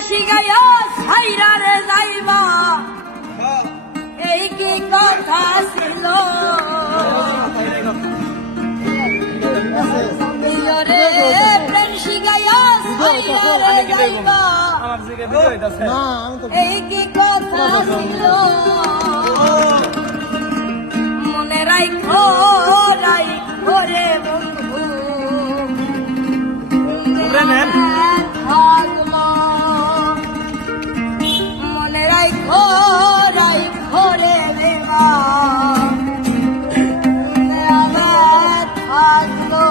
শিখাইয়া ছাইরা রে যাইবা এই কি কথা ছিল রে প্রেম শিখাইয়া ছাইরা রে যাইবা এই কি কথা ছিল মনে রাখো রে বন্ধু মনে রাখো রে বেবা থাকলো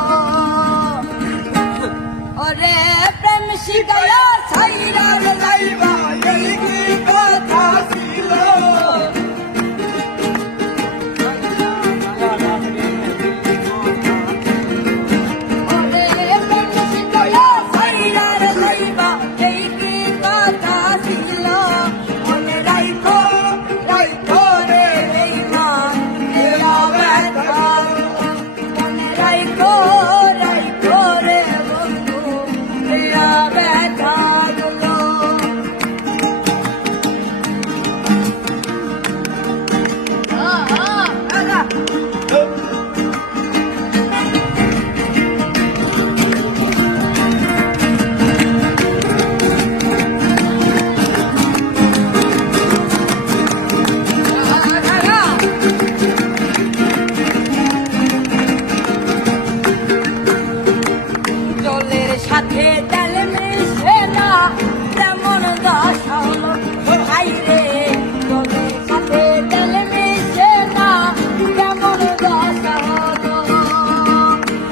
ওরে প্রেম শিখাইয়া ছাইরা যাইবা এই কি কথা ছিল সাথে তেল মিশে না তেমন দশা হলো ভাই রে জলের সাথে তেল মিশে না তেমন দশা হলো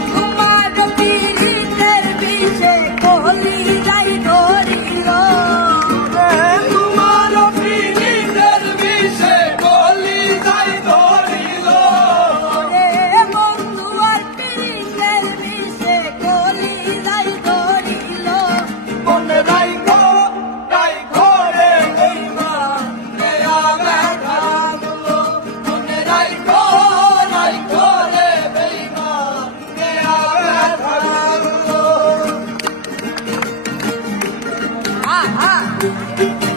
তোমার পীড়িতের বিষে কলি যাই ধরিল তোমার পীড়িতের বিষে কলি যাই ধরিল রে বন্ধু আর পীড়িতের বিষে কলি যাই ha ha